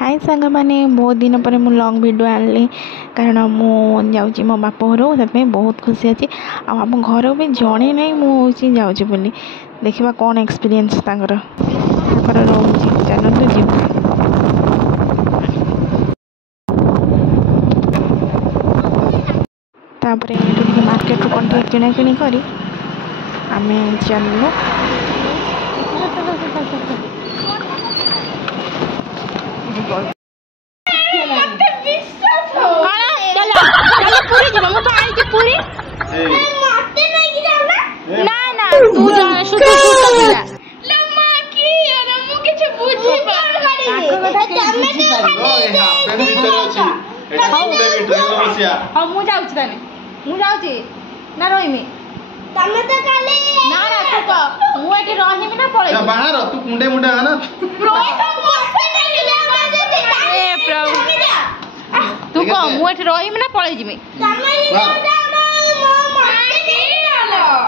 हाय सांग मैंने बहुत दिन पर मु लॉन्ग वीडियो आनी कारण मु जाऊँगी मो बाप घर से बहुत खुशी अच्छी आम घर भी जड़े ना मुझे जाऊँगी बोली देखा कौन एक्सपीरियंस रोचे चलते जीव तापर मार्केट कौन किଣା किणी करी आम चलू ना रही तमे तो काले ना ना तू को मु एठी रहिमी ना पळे ना बाहर तू कुंडे मुंडे आना रोई तो मस्ते टाकिले ए प्रभु तू को मु एठी रहिमी ना पळे जिमी तमे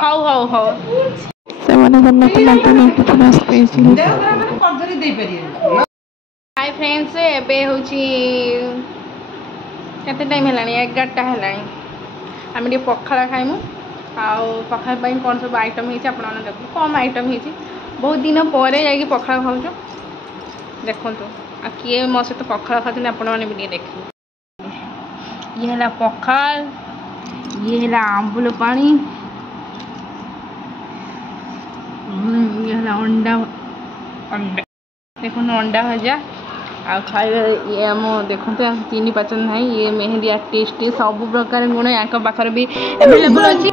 हाउ हाउ हाउ से माने समस्त नातनी तो मस्ते छी कंजरी दे परिए हाय फ्रेंड्स एबे होची केते टाइम हेलानी 11टा हेलानी आम टे पखाड़ खाइमु पखाड़ कौन सब आइटम होती देखो कम आइटम होती बहुत दिन पर जा पखाड़ खाऊ देखु आ किए मो सहित पखाड़ खाते आपने भी देखिए ये है पखाड़ ये है आंबुल पानी ये है अंडा अंडा देखो अंडा भजा आ खाइबे ये आम देखते तीन पाचन ना ये मेहंदी टेस्टी सब प्रकार गुण या पाखे भी एवेलेबल अच्छी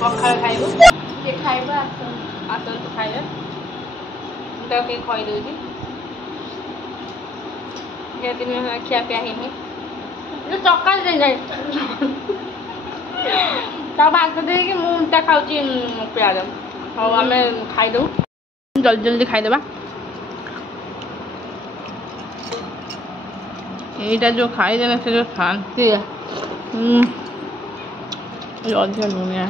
पखाड़ खाइबो ये खाइबा आसतु खाइबा तो कहीं खुई दूसरी दिन खिया पिया ही चका जाए भात दे मुझे खाऊँ प्याज हाँ आम खाईदे जल्दी जल्दी खाईदे यहीटा जो खाई देने से जो शांति है अधिक लुणिया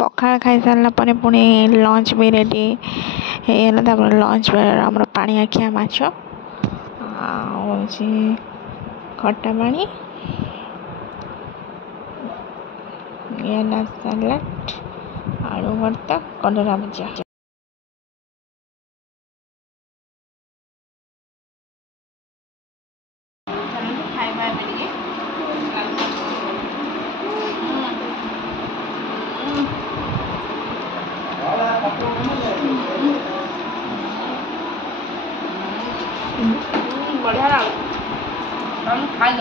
पखाड़ खाई सारा पुणी लंच भी रेडी है लंच आम पानी आखिया माछ खट्टा पानी ये सलाड आलू भर्ता कलरा भजा बढ़िया खाई